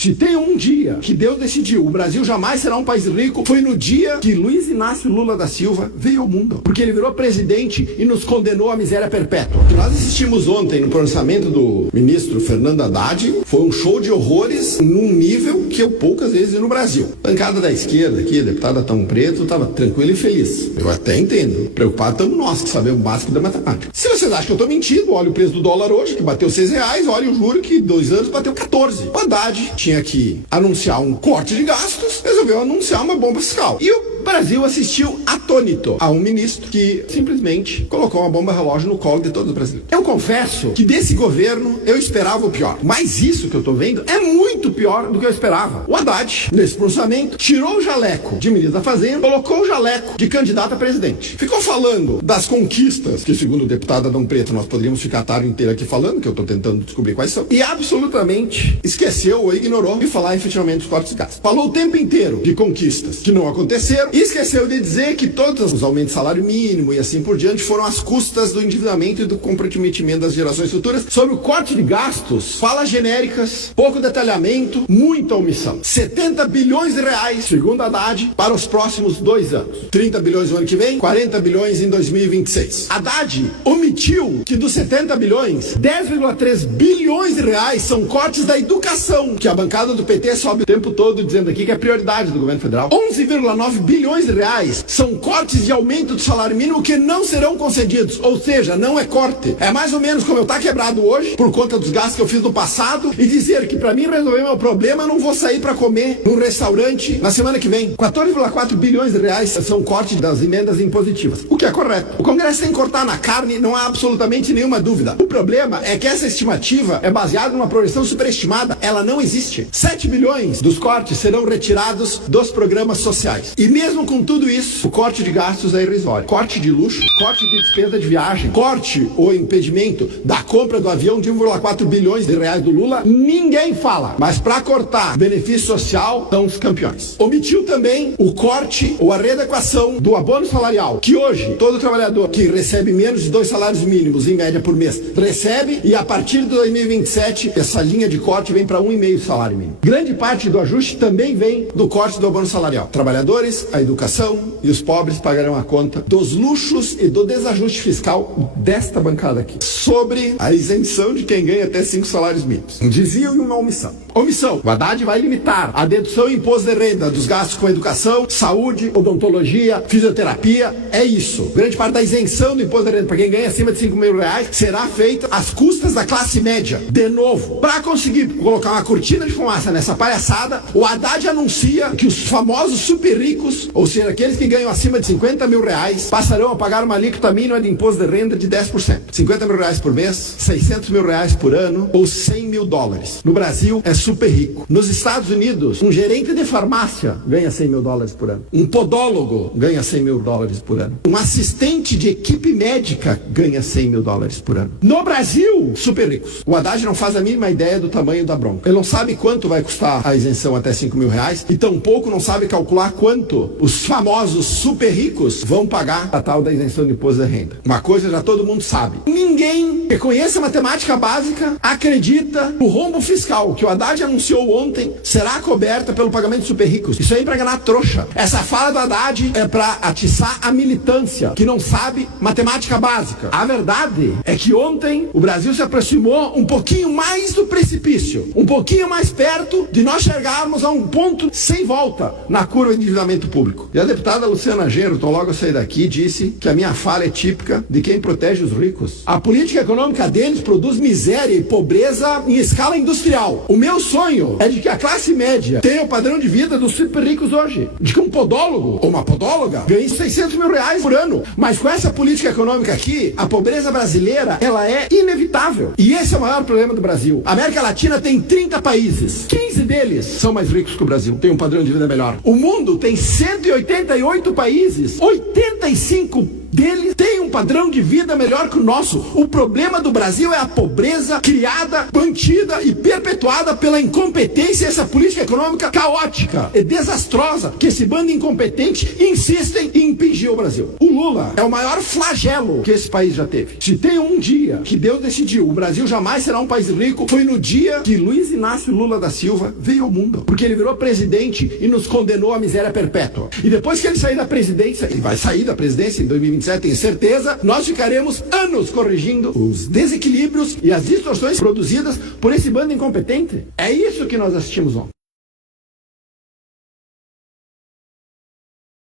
Se tem um dia que Deus decidiu, o Brasil jamais será um país rico, foi no dia que Luiz Inácio Lula da Silva veio ao mundo. Porque ele virou presidente e nos condenou à miséria perpétua. O que nós assistimos ontem no pronunciamento do ministro Fernando Haddad foi um show de horrores num nível que eu poucas vezes vi no Brasil. A bancada da esquerda aqui, a deputada Tão Preto, estava tranquila e feliz. Eu até entendo. Preocupado estamos nós, que sabemos o básico da matemática. Se vocês acham que eu estou mentindo, olha o preço do dólar hoje, que bateu R$6, olha o juro que 2 anos bateu 14. O Haddad tinha que anunciar um corte de gastos, resolveu anunciar uma bomba fiscal. E o Brasil assistiu atônito a um ministro que simplesmente colocou uma bomba relógio no colo de todos os brasileiros. Eu confesso que desse governo eu esperava o pior. Mas isso que eu tô vendo é muito pior do que eu esperava. O Haddad, nesse pronunciamento, tirou o jaleco de ministro da Fazenda, colocou o jaleco de candidato a presidente. Ficou falando das conquistas, que segundo o deputado Adão Preto, nós poderíamos ficar a tarde inteira aqui falando, que eu tô tentando descobrir quais são, e absolutamente esqueceu ou ignorou de falar efetivamente dos cortes de gastos. Falou o tempo inteiro de conquistas que não aconteceram, e esqueceu de dizer que todos os aumentos de salário mínimo e assim por diante foram às custas do endividamento e do comprometimento das gerações futuras. Sobre o corte de gastos, falas genéricas, pouco detalhamento, muita omissão. 70 bilhões de reais, segundo Haddad, para os próximos 2 anos. 30 bilhões no ano que vem, 40 bilhões em 2026. Haddad omitiu que dos 70 bilhões, 10,3 bilhões de reais são cortes da educação, que a bancada do PT sobe o tempo todo dizendo aqui que é prioridade do governo federal. 11,9 bilhões de reais são cortes de aumento do salário mínimo que não serão concedidos, ou seja, não é corte. É mais ou menos como eu estar quebrado hoje por conta dos gastos que eu fiz no passado e dizer que para mim resolver meu problema eu não vou sair para comer num restaurante na semana que vem. 14,4 bilhões de reais são cortes das emendas impositivas, o que é correto. O Congresso tem que cortar na carne, não há absolutamente nenhuma dúvida. O problema é que essa estimativa é baseada numa projeção superestimada, ela não existe. 7 bilhões dos cortes serão retirados dos programas sociais. E mesmo com tudo isso, o corte de gastos é irrisório. Corte de luxo, corte de despesa de viagem, corte ou impedimento da compra do avião de 1,4 bilhões de reais do Lula, ninguém fala. Mas para cortar benefício social, são os campeões. Omitiu também o corte ou a readequação do abono salarial, que hoje todo trabalhador que recebe menos de 2 salários mínimos em média por mês recebe, e a partir de 2027 essa linha de corte vem para 1,5 salário mínimo. Grande parte do ajuste também vem do corte do abono salarial. Trabalhadores, a educação e os pobres pagarão a conta dos luxos e do desajuste fiscal desta bancada aqui, sobre a isenção de quem ganha até 5 salários mínimos. Um desvio e uma omissão. Omissão. O Haddad vai limitar a dedução e imposto de renda dos gastos com educação, saúde, odontologia, fisioterapia. É isso. Grande parte da isenção do imposto de renda para quem ganha acima de 5 mil reais será feita às custas da classe média. De novo, para conseguir colocar uma cortina de fumaça nessa palhaçada, o Haddad anuncia que os famosos super ricos, ou seja, aqueles que ganham acima de 50 mil reais, passarão a pagar uma alíquota mínima de imposto de renda de 10%. 50 mil reais por mês, 600 mil reais por ano ou 100 mil dólares. No Brasil, é super rico. Nos Estados Unidos, um gerente de farmácia ganha 100 mil dólares por ano. Um podólogo ganha 100 mil dólares por ano. Um assistente de equipe médica ganha 100 mil dólares por ano. No Brasil, super ricos. O Haddad não faz a mínima ideia do tamanho da bronca. Ele não sabe quanto vai custar a isenção até 5 mil reais e tampouco não sabe calcular quanto os famosos super ricos vão pagar a tal da isenção de imposto de renda. Uma coisa já todo mundo sabe. Ninguém que conheça a matemática básica acredita no rombo fiscal que o Haddad anunciou ontem será coberta pelo pagamento de super ricos. Isso aí é pra enganar trouxa. Essa fala do Haddad é pra atiçar a militância que não sabe matemática básica. A verdade é que ontem o Brasil se aproximou um pouquinho mais do precipício, um pouquinho mais perto de nós chegarmos a um ponto sem volta na curva de endividamento público. E a deputada Luciana Genro, então logo eu saí daqui, disse que a minha fala é típica de quem protege os ricos. A política econômica deles produz miséria e pobreza em escala industrial. O meu sonho é de que a classe média tenha o padrão de vida dos super ricos hoje. De que um podólogo ou uma podóloga ganhe 600 mil reais por ano. Mas com essa política econômica aqui, a pobreza brasileira, ela é inevitável. E esse é o maior problema do Brasil. A América Latina tem 30 países. 15 deles são mais ricos que o Brasil. Tem um padrão de vida melhor. O mundo tem 188 países. 85 deles têm um padrão de vida melhor que o nosso. O problema do Brasil é a pobreza criada, mantida e perpetuada pela incompetência, essa política econômica caótica e desastrosa que esse bando incompetente insistem em impingir o Brasil. O Lula é o maior flagelo que esse país já teve. Se tem um dia que Deus decidiu o Brasil jamais será um país rico, foi no dia que Luiz Inácio Lula da Silva veio ao mundo. Porque ele virou presidente e nos condenou à miséria perpétua. E depois que ele sair da presidência, e vai sair da presidência em 2027, tenho certeza, nós ficaremos anos corrigindo os desequilíbrios e as distorções produzidas por esse bando incompetente. É isso que nós assistimos ontem.